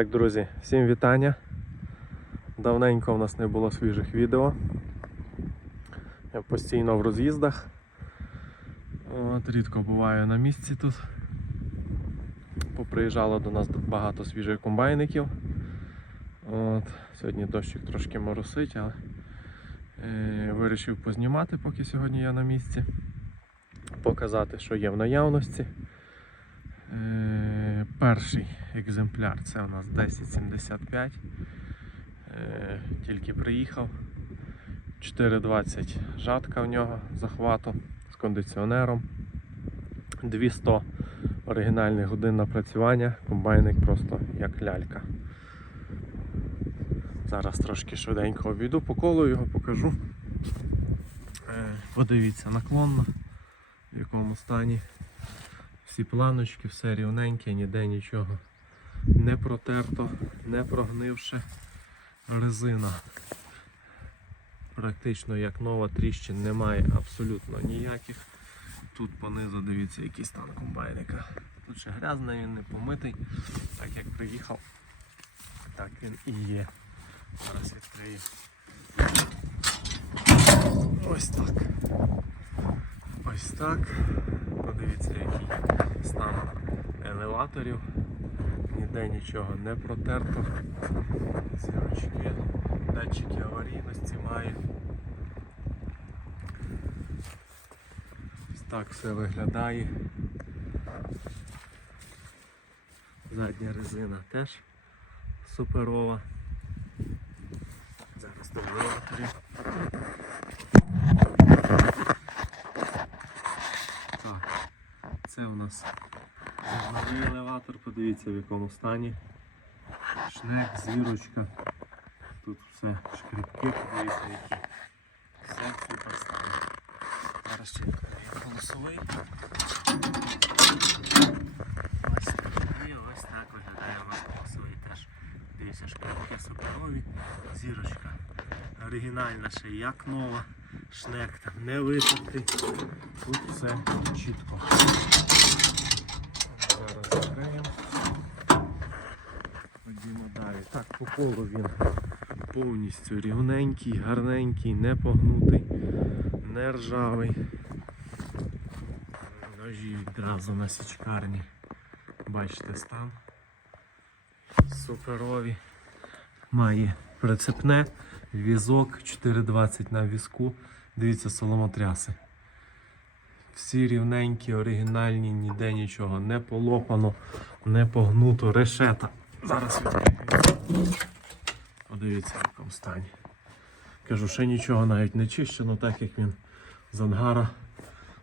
Так, друзі, всім вітання. Давненько в нас не було свіжих відео. Я постійно в роз'їздах. От, рідко буваю на місці тут. Поприїжджало до нас багато свіжих комбайників. От, сьогодні дощик трошки моросить, але е, вирішив познімати, поки сьогодні я на місці. Показати, що є в наявності. Е, перший екземпляр це у нас 1075. Е, тільки приїхав. 420 жатка в нього захвату з кондиціонером. 200 оригінальних годин напрацювання. Комбайник просто як лялька. Зараз трошки швиденько обійду по колу його покажу. Е, подивіться наклонно, в якому стані. Всі планочки, все рівненьке, ніде нічого не протерто, не прогнивши. Резина практично як нова, тріщин немає абсолютно ніяких. Тут понизу дивіться який стан комбайника. Тут ще грязний, він не помитий, так як приїхав, так він і є. Зараз відкрию. Ось так. Ось так. Подивіться, який стан елеваторів. Ніде нічого не протерто. Зірочки, датчики аварійності має. Так все виглядає. Задня резина теж суперова. Зараз до елеваторів. Так, це у нас новий елеватор, подивіться в якому стані. Шнек, зірочка. Тут все шкріпки, подивіться які. Все супер стані. Зараз ще відкрию колесовий. Ось так виглядає у теж. Дивіться, шкріпки суперові. Зірочка оригінальна ще як нова. Шнек там не витертий. Тут все чітко. Зараз закриємо. Ходімо далі. Колу він повністю рівненький, гарненький, не погнутий, не ржавий. Ножі відразу на січкарні. Бачите стан. Суперові. Має прицепне, візок 420 на візку. Дивіться, соломотряси. Всі рівненькі, оригінальні, ніде нічого не полопано, не погнуто, решета. Зараз. Подивіться, в якому стані. Кажу, ще нічого навіть не чищено, так як він з ангара.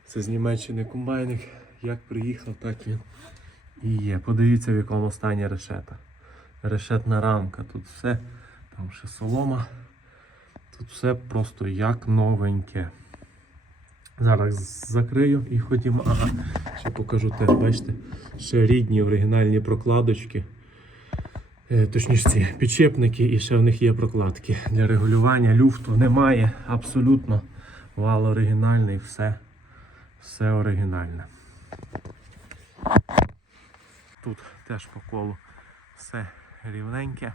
Це з Німеччини комбайник. Як приїхав, так він і є. Подивіться, в якому стані решета. Решетна рамка, тут все, там ще солома. Тут все просто як новеньке. Зараз закрию і ходімо. Ага, ще покажу теж, бачите, ще рідні оригінальні прокладочки. Е, Точніше ці підчепники і ще в них є прокладки. Для регулювання люфту немає абсолютно. Вал оригінальний, все, все оригінальне. Тут теж по колу все рівненьке,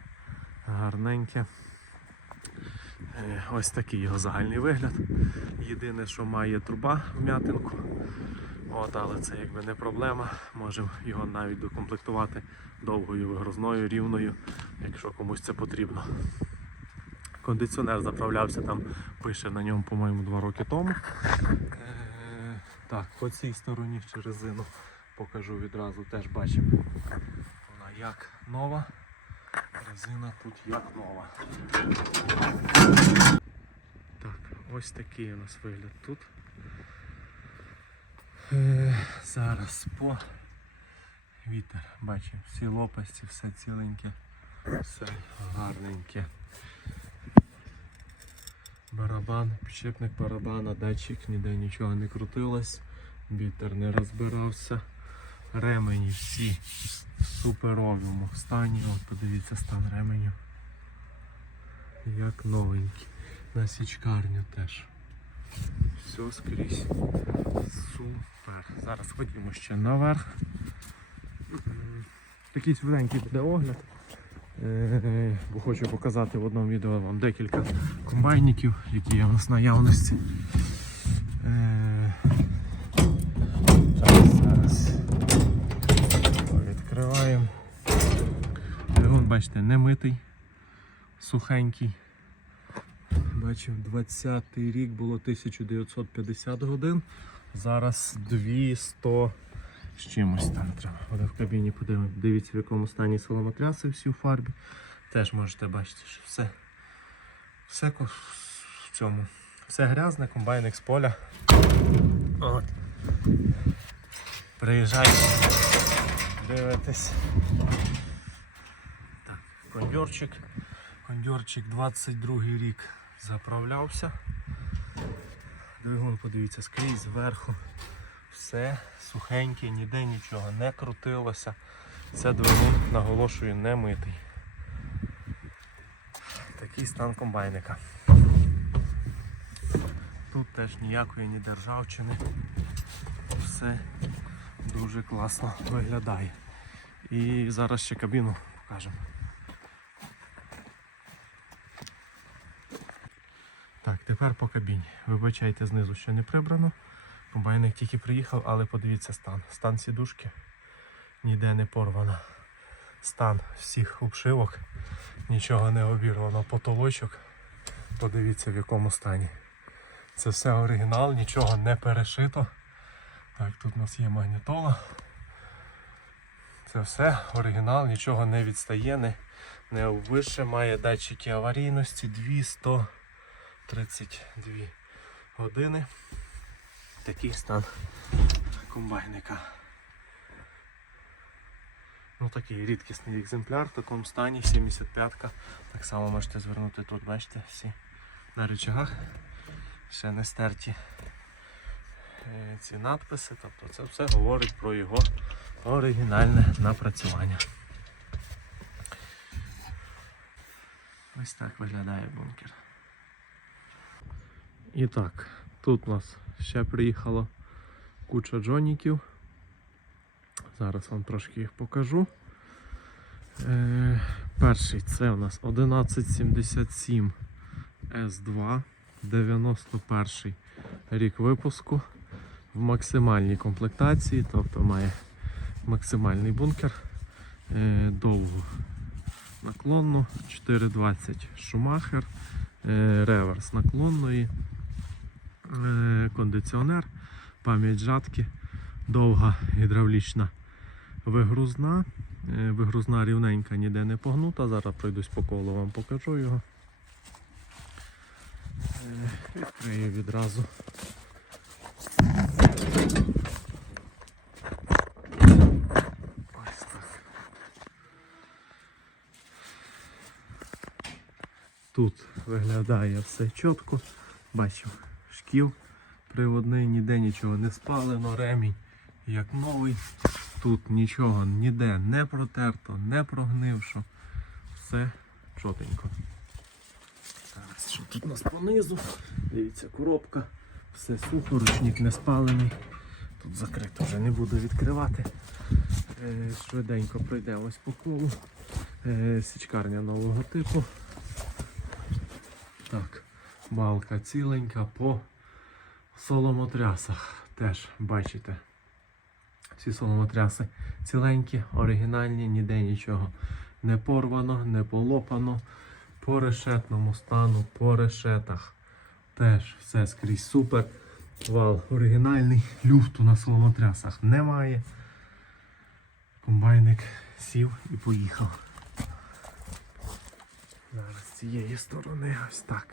гарненьке. Е, Ось такий його загальний вигляд. Єдине, що має труба вм'ятинку. От, але це якби не проблема. Можемо його навіть докомплектувати довгою вигрозною, рівною, якщо комусь це потрібно. Кондиціонер заправлявся там, пише на ньому, по-моєму, два роки тому. Е, так, по цій стороні ще резину покажу відразу, теж бачимо. Вона як нова. Резина тут як нова. Так, ось такий у нас вигляд тут. Е, зараз по вітер. Бачимо, всі лопасті, все ціленьке, все гарненьке. Барабан, підшипник барабана, датчик, ніде нічого не крутилось, вітер не розбирався. Ремені всі в суперовому стані. От подивіться стан ременю. Як новенький. На січкарню теж. Все скрізь. Супер. Зараз ходімо ще наверх. Такий швиденький буде огляд. Е, Бо хочу показати в одному відео вам декілька комбайників, які є у нас наявності. Е, Так, зараз відкриваємо. Двигун, бачите, не сухенький. Бачив, 20-й рік було 1950 годин. Зараз 200 з чимось там треба. Буде в кабіні подивитися. Дивіться, в якому стані соломотряси всі у фарбі. Теж можете бачити, що все, все в цьому. Все грязне, комбайник з поля. От. Приїжджайте, дивитесь. Так, кондьорчик. Кондьорчик 22 рік заправлявся. Двигун, подивіться, скрізь зверху. Все сухеньке, ніде нічого не крутилося. Це двигун, наголошую, не митий. Такий стан комбайника. Тут теж ніякої ні державчини. Все дуже класно виглядає. І зараз ще кабіну покажемо. Так, тепер по кабіні. Вибачайте, знизу ще не прибрано. Комбайник тільки приїхав, але подивіться стан. Стан сідушки ніде не порвано. Стан всіх обшивок, нічого не обірвано. Потолочок. Подивіться в якому стані. Це все оригінал, нічого не перешито. Так, тут у нас є магнітола. Це все оригінал, нічого не відстає, не, не обвище, має датчики аварійності 232 години. Такий стан комбайника. Ну такий рідкісний екземпляр в такому стані, 75-ка. Так само можете звернути тут, бачите, всі на рычагах. Ще не стерті е, ці надписи. Тобто це все говорить про його оригінальне напрацювання. Ось так виглядає бункер. І так, тут у нас ще приїхала куча джоніків. Зараз вам трошки їх покажу. Е, перший це у нас 1177 S2, 91 рік випуску в максимальній комплектації, тобто має максимальний бункер, е, довгу наклонну, 420 шумахер, е, реверс наклонної, кондиціонер, пам'ять жатки, довга гідравлічна вигрузна. Е, Вигрузна рівненька, ніде не погнута. Зараз пройдусь по колу, вам покажу його. Е, Відкрию відразу. Тут виглядає все чітко. Бачив шкіл приводний, ніде нічого не спалено, ремінь як новий. Тут нічого ніде не протерто, не прогнившо. Все чотенько. Зараз, що тут у нас понизу? Дивіться, коробка, все сухо, ручник не спалений. Тут закрито вже не буду відкривати. Е, Швиденько пройде ось по колу. Е, Січкарня нового типу. Так, балка ціленька по соломотрясах. Теж бачите. Всі соломотряси ціленькі, оригінальні, ніде нічого не порвано, не полопано. По решетному стану, по решетах. Теж все скрізь супер. Вал оригінальний, люфту на соломотрясах немає. Комбайник сів і поїхав. Зараз з цієї сторони ось так.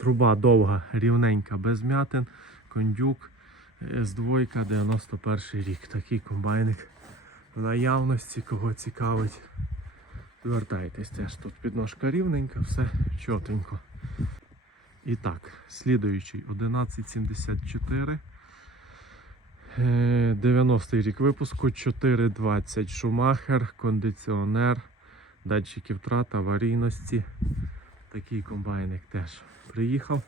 Труба довга, рівненька, без м'ятин, кондюк С2 91 рік. Такий комбайник в наявності, кого цікавить. Звертайтесь теж тут підножка рівненька, все чотенько. І так, слідуючий 1174. Е, 90 рік випуску, 420 Шумахер, кондиціонер, датчики втрат, аварійності. Такий комбайник теж приїхав.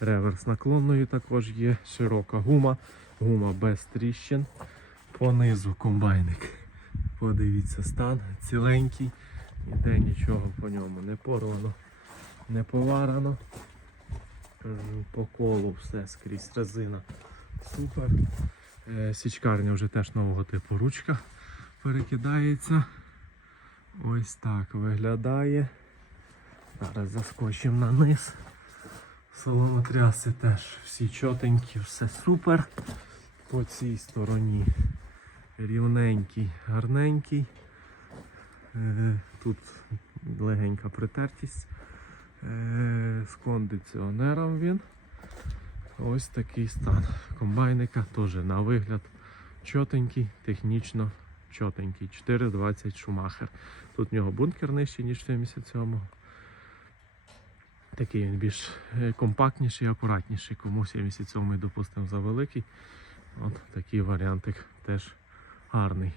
Реверс наклонної також є, широка гума, гума без тріщин. Понизу комбайник. Подивіться стан, ціленький, Ніде нічого по ньому не порвано, не поварено. Кажу, По колу все скрізь резина. Супер. Е, Січкарня вже теж нового типу ручка перекидається. Ось так виглядає. Зараз заскочимо на низ. Соломотряси теж всі чотенькі, все супер. По цій стороні рівненький, гарненький. Е, Тут легенька притертість. Е, З кондиціонером він. Ось такий стан. Комбайника теж на вигляд чотенький, технічно чотенький. 420 Шумахер. Тут в нього бункер нижчий, ніж в 77 Такий він більш е, компактніший і акуратніший. Кому 77 допустимо за великий. От такий варіантик теж гарний.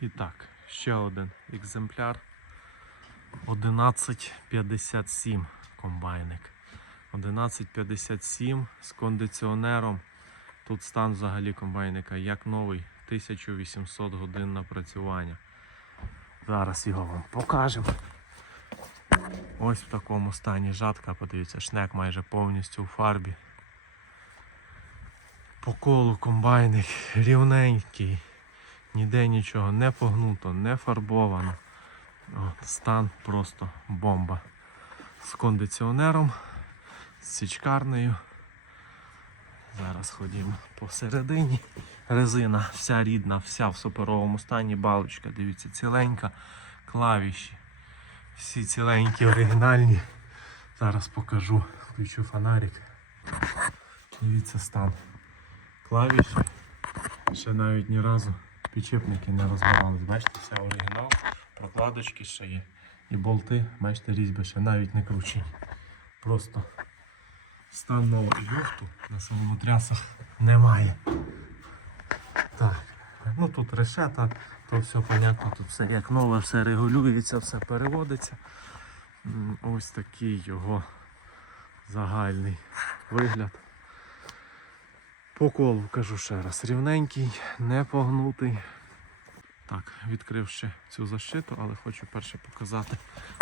І так, ще один екземпляр. 1157 комбайник. 1157 з кондиціонером. Тут стан взагалі комбайника як новий. 1800 годин напрацювання. Зараз його вам покажемо. Ось в такому стані жатка, подивіться, шнек майже повністю у фарбі. По колу комбайник рівненький, ніде нічого не погнуто, не фарбовано. От, стан просто бомба. З кондиціонером, з січкарнею. Зараз ходімо посередині. Резина вся рідна, вся в суперовому стані, балочка, дивіться, ціленька, клавіші. Всі ціленькі, оригінальні. Зараз покажу. Включу фонарик. Дивіться стан. Клавіші. Ще навіть ні разу підчепники не розбивались. Бачите, все оригінал. Прокладочки ще є. І болти, бачите, різьби ще навіть не кручені. Просто стан новий. Йофту на самому трясах немає. Так. Ну тут решета, то все понятно, тут все як нове, все регулюється, все переводиться. Ось такий його загальний вигляд. По колу кажу ще раз, рівненький, не погнутий. Так, відкрив ще цю защиту, але хочу перше показати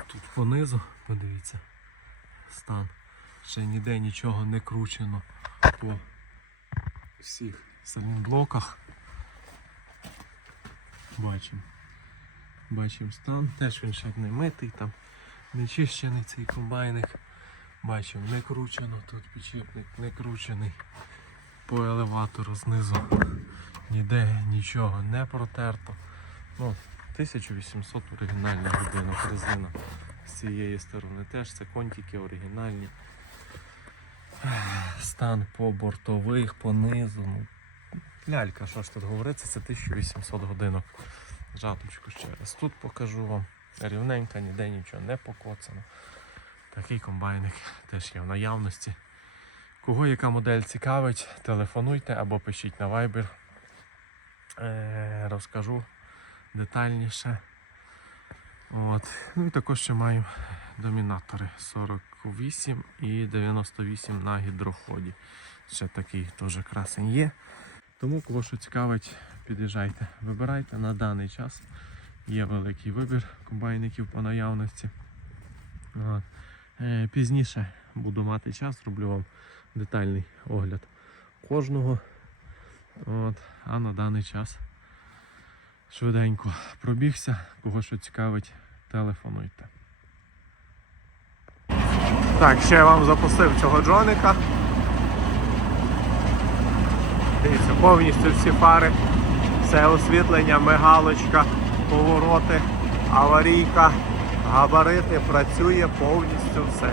тут понизу. Подивіться, стан. Ще ніде нічого не кручено по всіх салінблоках. Бачимо. Бачимо стан. Теж він ще не митий, там не чищений цей комбайник. Бачимо, не кручено тут підчепник, не кручений по елеватору знизу. Ніде нічого не протерто. Ну, 1800 оригінальних годинок резина з цієї сторони. Теж це контики оригінальні. Стан по бортових, по низу. Ну, лялька, що ж тут говориться, це 1800 годинок. Жаточку ще раз. Тут покажу вам. Рівненька, ніде нічого не покоцано. Такий комбайник теж є в наявності. Кого яка модель цікавить, телефонуйте або пишіть на Viber. Е, розкажу детальніше. От. Ну і також ще маю домінатори 48 і 98 на гідроході. Ще такий теж красень є. Тому кого що цікавить, під'їжджайте, вибирайте на даний час. Є великий вибір комбайників по наявності. Е, Пізніше буду мати час, зроблю вам детальний огляд кожного. От. А на даний час швиденько пробігся. Кого що цікавить, телефонуйте. Так, ще я вам запустив цього джоника. Дивіться, повністю всі фари, все освітлення, мигалочка, повороти, аварійка, габарити, працює повністю все.